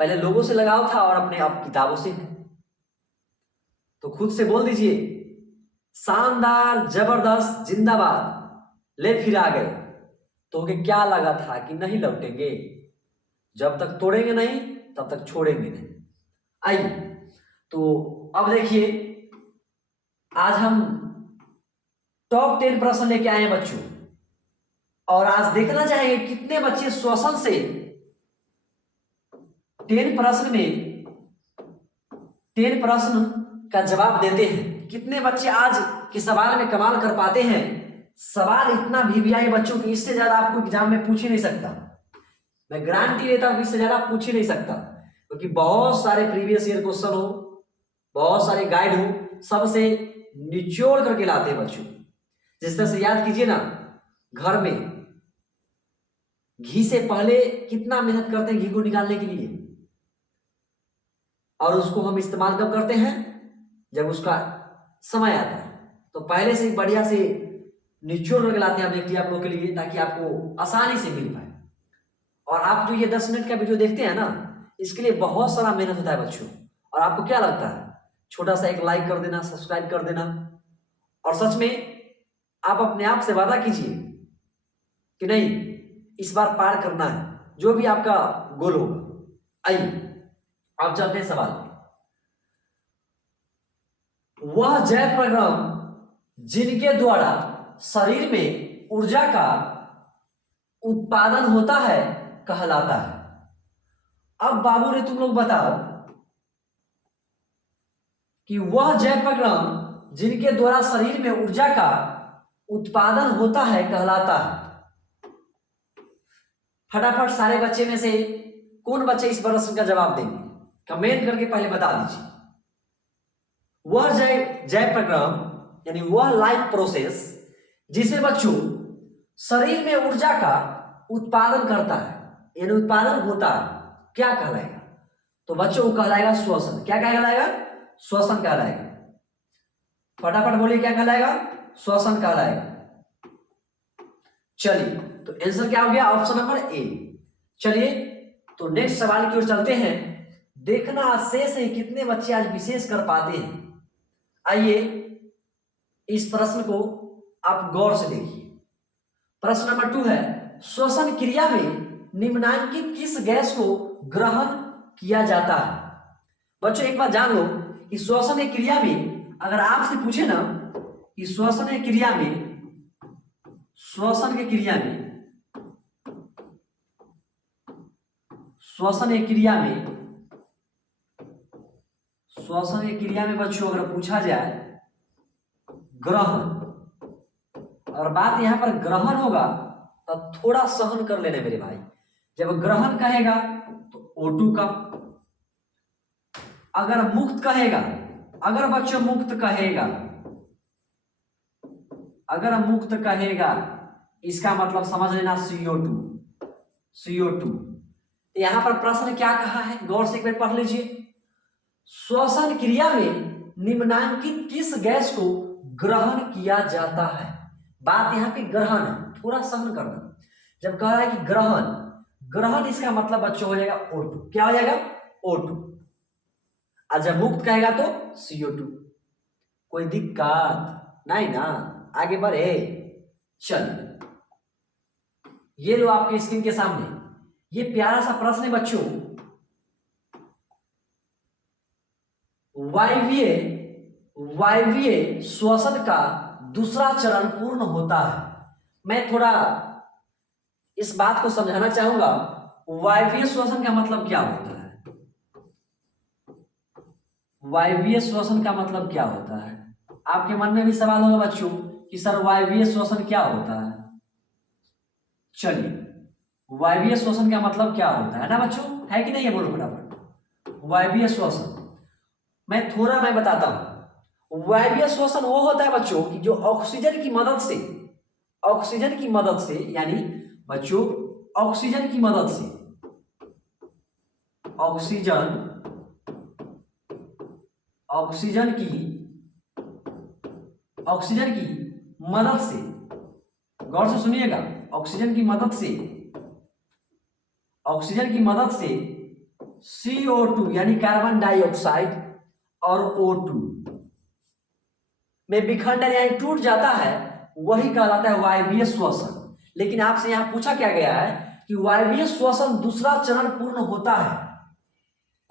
पहले लोगों से लगाव था और अपने अब किताबों से है। तो खुद से बोल दीजिए, शानदार, जबरदस्त, जिंदाबाद। ले फिर आ गए। तो क्या लगा था कि नहीं लौटेंगे? जब तक तोड़ेंगे नहीं तब तक छोड़ेंगे नहीं। आइए, तो अब देखिए, आज हम टॉप 10 प्रश्न लेके आए हैं बच्चों, और आज देखना चाहेंगे कितने बच्चे श्वसन से 10 प्रश्न का जवाब देते हैं। कितने बच्चे आज के सवाल में कमाल कर पाते हैं। सवाल इतना वीवीआई बच्चों की, इससे ज्यादा आपको एग्जाम में पूछ ही नहीं सकता। मैं गारंटी देता हूं कि इससे ज्यादा पूछ ही नहीं सकता, क्योंकि बहुत सारे प्रीवियस ईयर क्वेश्चन हो, बहुत सारे गाइड हो, सबसे निचोड़ करके लाते हैं बच्चों। जिस तरह से याद कीजिए ना, घर में घी से पहले कितना मेहनत करते हैं घी को निकालने के लिए, और उसको हम इस्तेमाल कब करते हैं? जब उसका समय आता है। तो पहले से ही बढ़िया से निचोड़ करके लाते हैं हम एक आप लोग के लिए, ताकि आपको आसानी से मिल पाए। और आप जो ये 10 मिनट का वीडियो देखते हैं ना, इसके लिए बहुत सारा मेहनत होता है बच्चों। और आपको क्या लगता है? छोटा सा एक लाइक कर देना, सब्सक्राइब कर देना, और सच में आप अपने आप से वादा कीजिए कि नहीं, इस बार पार करना है, जो भी आपका गोल होगा। आइए अब चलते हैं सवाल पे। वह जैव परिणाम जिनके द्वारा शरीर में ऊर्जा का उत्पादन होता है कहलाता है। अब बाबू रे तुम लोग बताओ कि वह जैव परिणाम जिनके द्वारा शरीर में ऊर्जा का उत्पादन होता है कहलाता है। फटाफट सारे बच्चे में से कौन बच्चे इस प्रश्न का जवाब देंगे? कमेंट करके पहले बता दीजिए। वह जैव परिणाम यानी वह लाइफ प्रोसेस जिसे बच्चों शरीर में ऊर्जा का उत्पादन करता है, यानी उत्पादन होता है, क्या कहलाएगा? तो बच्चों को कहलाएगा श्वसन। क्या कहलाएगा? श्वसन कहलाएगा। फटाफट बोलिए, क्या कहलाएगा? श्वसन कहलाएगा। चलिए, तो आंसर क्या हो गया? Option number A. चलिए, तो नेक्स्ट सवाल की ओर चलते हैं। देखना शेष है कितने बच्चे आज विशेष कर पाते हैं। आइए इस प्रश्न को आप गौर से देखिए। प्रश्न नंबर 2 है, श्वसन क्रिया में निम्नलिखित किस गैस को ग्रहण किया जाता है? बच्चों एक बात जान लो कि श्वसन क्रिया में अगर आपसे पूछे ना कि श्वसन की क्रिया में बच्चों अगर पूछा जाए ग्रहण, और बात यहां पर ग्रहण होगा तो थोड़ा सहन कर लेने मेरे भाई। जब ग्रहण कहेगा तो O2 का, अगर मुक्त कहेगा, अगर बच्चों मुक्त कहेगा इसका मतलब समझ लेना CO2। यहां पर प्रश्न क्या कहा है, गौर से एक बार पढ़ लीजिए। श्वसन क्रिया में निम्नलिखित किस गैस को ग्रहण किया जाता है? बात यहां पे ग्रहण है, थोड़ा सहन करना। जब कह रहा है कि ग्रहण इसका मतलब बच्चों हो जाएगा O2। क्या हो जाएगा? O2। और जब मुक्त कहेगा तो CO2। कोई दिक्कत नहीं ना? आगे बढ़े। चलिए, ये लो आपके स्क्रीन के सामने ये प्यारा सा प्रश्न है बच्चों। वायवीय श्वसन का दूसरा चरण पूर्ण होता है। मैं थोड़ा इस बात को समझाना चाहूंगा, वायवीय श्वसन का मतलब क्या होता है? वायवीय श्वसन का मतलब क्या होता है? आपके मन में भी सवाल होगा बच्चों कि सर वायवीय श्वसन क्या होता है। चलिए, वायवीय श्वसन का मतलब क्या होता है ना बच्चों, है कि नहीं है? बोलो फटाफट। वायवीय श्वसन मैं बताता हूं। वायवीय श्वसन वो होता है बच्चों कि जो ऑक्सीजन की मदद से यानी बच्चों ऑक्सीजन की मदद से गौर से सुनिएगा, ऑक्सीजन की मदद से CO2 यानी कार्बन डाइऑक्साइड और O2 में विखंडन यानी टूट जाता है, वही कहलाता है वायवीय श्वसन। लेकिन आपसे यहां पूछा क्या गया है कि वायवीय श्वसन दूसरा चरण पूर्ण होता है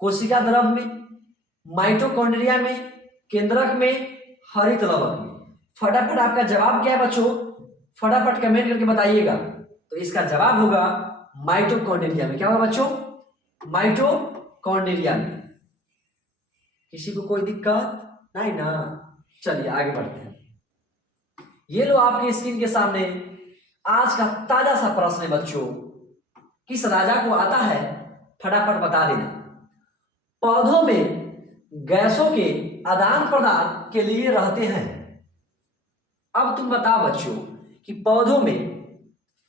कोशिका द्रव में, माइटोकॉन्ड्रिया में, केंद्रक में, हरित लवक में। फटाफट आपका जवाब क्या है बच्चों, फटाफट कमेंट करके बताइएगा। तो इसका जवाब होगा माइटोकॉन्ड्रिया में। क्या होगा बच्चों, माइटोकॉन्ड्रिया में। किसी को कोई दिक्कत नहीं ना? चलिए आगे बढ़ते हैं। ये लो आपके स्क्रीन के सामने आज का ताजा सा प्रश्न है बच्चों, किस राजा को आता है फटाफट बता देना। पौधों में गैसों के आदान प्रदान के लिए रहते हैं। अब तुम बताओ बच्चों कि पौधों में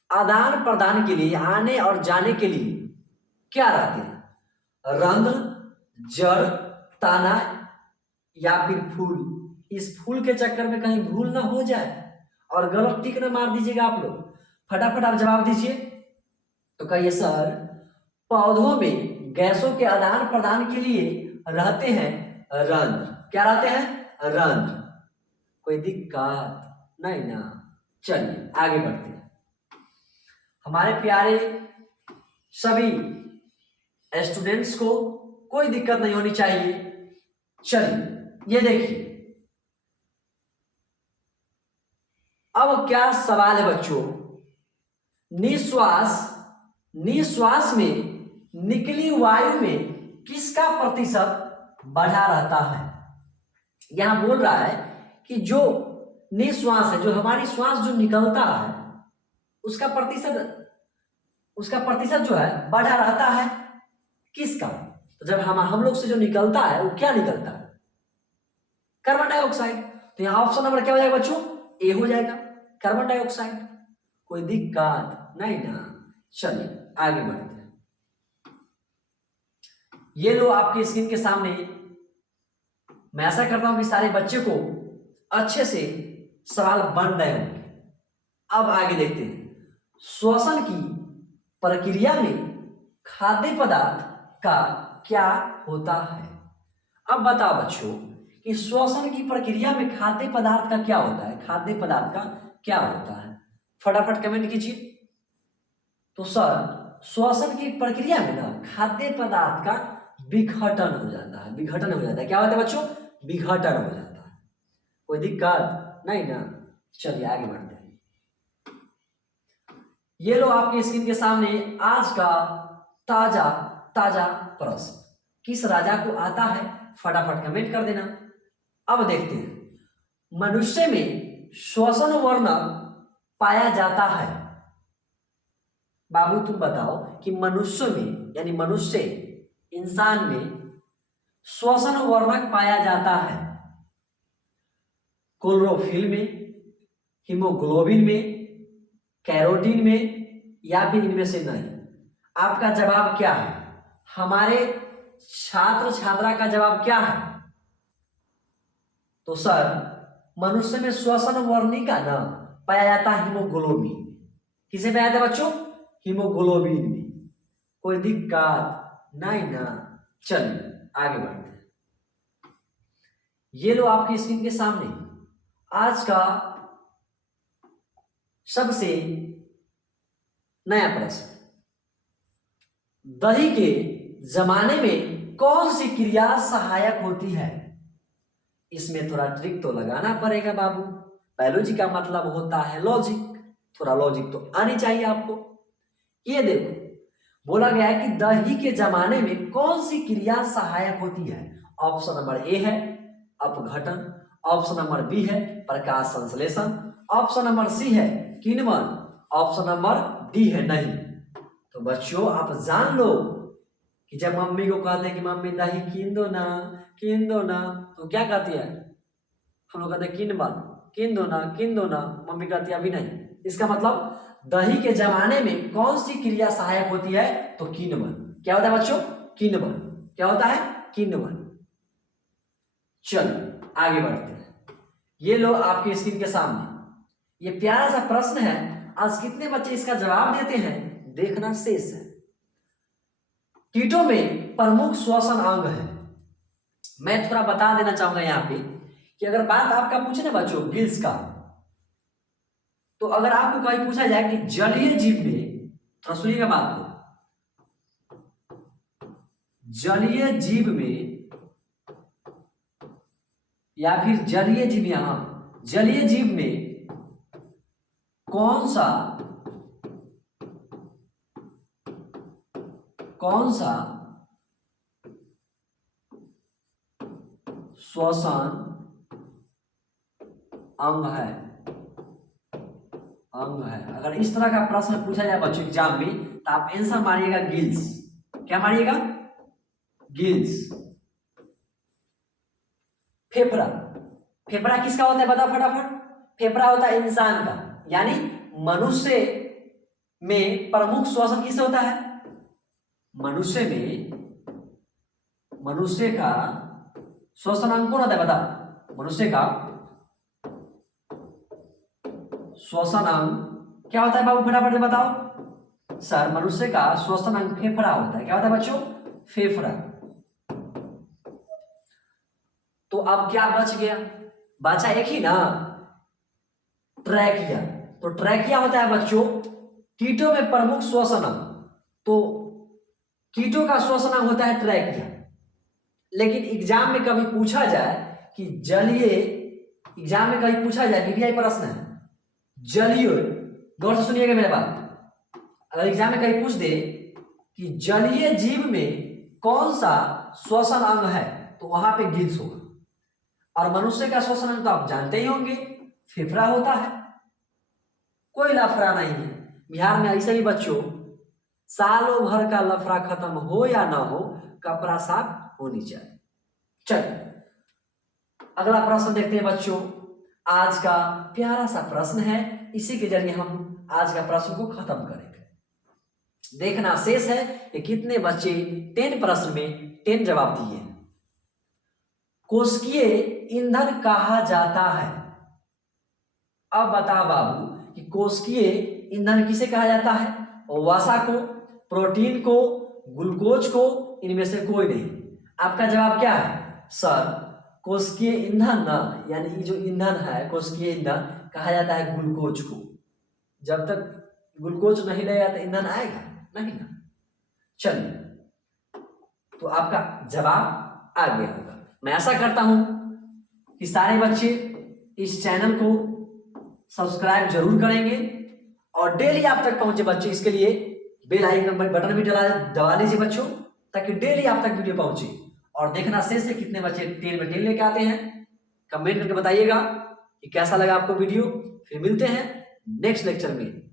आदान प्रदान के लिए, आने और जाने के लिए क्या रहते हैं? रंध्र, जड़, तना या फिर फूल। इस फूल के चक्कर में कहीं भूल ना हो जाए और गलत टिक ना मार दीजिएगा आप लोग। फटाफट आप जवाब दीजिए। तो कहिए सर, पौधों में गैसों के आदान प्रदान के लिए रहते हैं रंध्र। क्या रहते हैं? रंध्र। कोई दिक्कत नहीं ना? चलिए आगे बढ़ते हैं। हमारे प्यारे सभी स्टूडेंट्स को कोई दिक्कत नहीं होनी चाहिए। चलिए ये देखिए, अब क्या सवाल है बच्चों, निश्वास में निकली वायु में किसका प्रतिशत बढ़ा रहता है? यहां बोल रहा है कि जो निश्वास है, जो हमारी श्वास जो निकलता है, उसका प्रतिशत जो है बढ़ा रहता है किसका? तो जब हम लोग से जो निकलता है वो क्या निकलता है? Carbon dioxide. तो यहां ऑप्शन नंबर क्या हो जाएगा बच्चों? ए हो जाएगा, कार्बन डाइऑक्साइड। कोई दिक्कत नहीं ना? चलिए आगे बढ़ते हैं। ये लो आपके स्क्रीन के सामने, मैं ऐसा करता हूं कि सारे बच्चे को अच्छे से सवाल बन रहे होंगे। अब आगे देखते हैं, श्वसन की प्रक्रिया में खाद्य पदार्थ का क्या होता है? अब बताओ बच्चों कि श्वसन की प्रक्रिया में खाद्य पदार्थ का क्या होता है? खाद्य पदार्थ का क्या होता है? फटाफट कमेंट कीजिए। तो सर, श्वसन की प्रक्रिया में ना खाद्य पदार्थ का विघटन हो जाता है। विघटन हो जाता है। क्या होता है बच्चों? विघटन हो जाता है। कोई दिक्कत नहीं ना? चलिए आगे बढ़ते हैं। ये लो आपके स्क्रीन के सामने आज का ताजा प्रश्न, किस राजा को आता है? फटाफट कमेंट कर देना। अब देखते हैं, मनुष्य में श्वसन वर्णक पाया जाता है। बाबू तुम बताओ कि मनुष्य में, यानी मनुष्य इंसान में श्वसन वर्णक पाया जाता है क्लोरोफिल में, हीमोग्लोबिन में, कैरोटीन में, या फिर इनमें से नहीं? आपका जवाब क्या है? हमारे छात्र छात्रा का जवाब क्या है? तो सर, मनुष्य में श्वसन वर्णिका ना पाया जाता है हीमोग्लोबिन। किसे पाया जाता है बच्चों? हीमोग्लोबिन में। कोई दिक्कत नहीं ना? चलिए आगे बढ़ते हैं। ये लो आपकी स्क्रीन के सामने आज का सबसे नया प्रश्न, दही के जमाने में कौन सी क्रिया सहायक होती है? इसमें थोड़ा ट्रिक तो लगाना पड़ेगा बाबू। बायोलॉजी का मतलब होता है लॉजिक, थोड़ा लॉजिक तो आनी चाहिए आपको। ये देखो, बोला गया है कि दही के जमाने में कौन सी क्रिया सहायक होती है? ऑप्शन नंबर ए है अपघटन, ऑप्शन नंबर बी है प्रकाश संश्लेषण, ऑप्शन नंबर सी है किण्वन, ऑप्शन नंबर डी है नहीं। तो बच्चों आप जान लो कि जब मम्मी को कहते हैं कि मम्मी दही कीन दो ना, तो क्या कहती है? हम लोग कहते हैं किण्वन, कीन दो ना। मम्मी कहती है अभी नहीं। इसका मतलब दही के जमाने में कौन सी क्रिया सहायक होती है? तो किण्वन। क्या होता है बच्चों? किण्वन। क्या होता है? किण्वन। चलिए आगे बढ़ते हैं। ये लो आपके स्क्रीन के सामने ये प्यारा सा प्रश्न है। आज कितने बच्चे इसका जवाब देते हैं देखना शेष है। कीटों में प्रमुख श्वसन अंग है। मैं थोड़ा बता देना चाहूंगा यहाँ पे कि अगर बात आपका पूछे ना बच्चों गिल्स का, तो अगर आपको कहीं पूछा जाए कि जलीय जीव में, थोड़ा सुनिएगा बात को, जलीय जीव में या फिर जलीय जीव, यहां जलीय जीव में कौन सा श्वसन अंग है, अगर इस तरह का प्रश्न पूछा जाए बच्चों एग्जाम में, तो आप आंसर मारिएगा गिल्स। क्या मारिएगा? गिल्स। फेफड़ा, फेफड़ा किसका होता है बताओ फटाफट? फेफड़ा होता है इंसान का, यानी मनुष्य में प्रमुख श्वसन किससे होता है? मनुष्य का श्वसन अंग कौन होता है बताओ? मनुष्य का श्वसन अंग क्या होता है बाबू फटाफट बताओ? सर मनुष्य का श्वसन अंग फेफड़ा होता है। क्या होता है बच्चों? फेफड़ा। तो अब क्या बच गया? बचा एक ही ना, ट्रैकिया। तो ट्रैकिया होता है बच्चों कीटों में प्रमुख श्वसन अंग। तो कीटों का श्वसन अंग होता है ट्रैकिया। लेकिन एग्जाम में कभी पूछा जाए कि जलीय, एग्जाम में कभी पूछा जाए, बीबीआई प्रश्न है जलीय, गौर से सुनिएगा मेरे बात, अगर एग्जाम में कहीं पूछ दे कि जलीय जीव में कौन सा श्वसन अंग है, तो वहां पे गिल्स होगा। और मनुष्य का श्वसन अंग तो आप जानते ही होंगे, फेफड़ा होता है। कोई लफड़ा नहीं है बिहार में। ऐसे ही बच्चों सालों भर का लफड़ा खत्म हो या ना हो, कपड़ा साफ होनी चाहिए। चलिए अगला प्रश्न देखते हैं बच्चों। आज का प्यारा सा प्रश्न है, इसी के जरिए हम आज का प्रश्न को खत्म करेंगे। देखना शेष है कि कितने बच्चे 10 प्रश्न में 10 जवाब दिए। कोशिकीय ईंधन कहा जाता है। अब बता बाबू कि कोशिकीय ईंधन किसे कहा जाता है? वसा को, प्रोटीन को, ग्लूकोज को, इनमें से कोई नहीं। आपका जवाब क्या है? सर कोशिकीय ईंधन ना, यानी जो ईंधन है कोशिकीय ईंधन कहा जाता है ग्लूकोज को। जब तक ग्लूकोज नहीं रहेगा तो ईंधन आएगा नहीं ना। चलिए तो आपका जवाब आ गया होगा। मैं आशा करता हूं कि सारे बच्चे इस चैनल को सब्सक्राइब जरूर करेंगे और डेली आप तक पहुंचे बच्चे। इसके लिए बेल आइकन बटन भी दबा लीजिए बच्चों, ताकि डेली आप तक वीडियो पहुंचे। और देखना शेष से कितने बच्चे 10 में 10 लेके आते हैं। कमेंट करके बताइएगा कि कैसा लगा आपको वीडियो। फिर मिलते हैं नेक्स्ट लेक्चर में।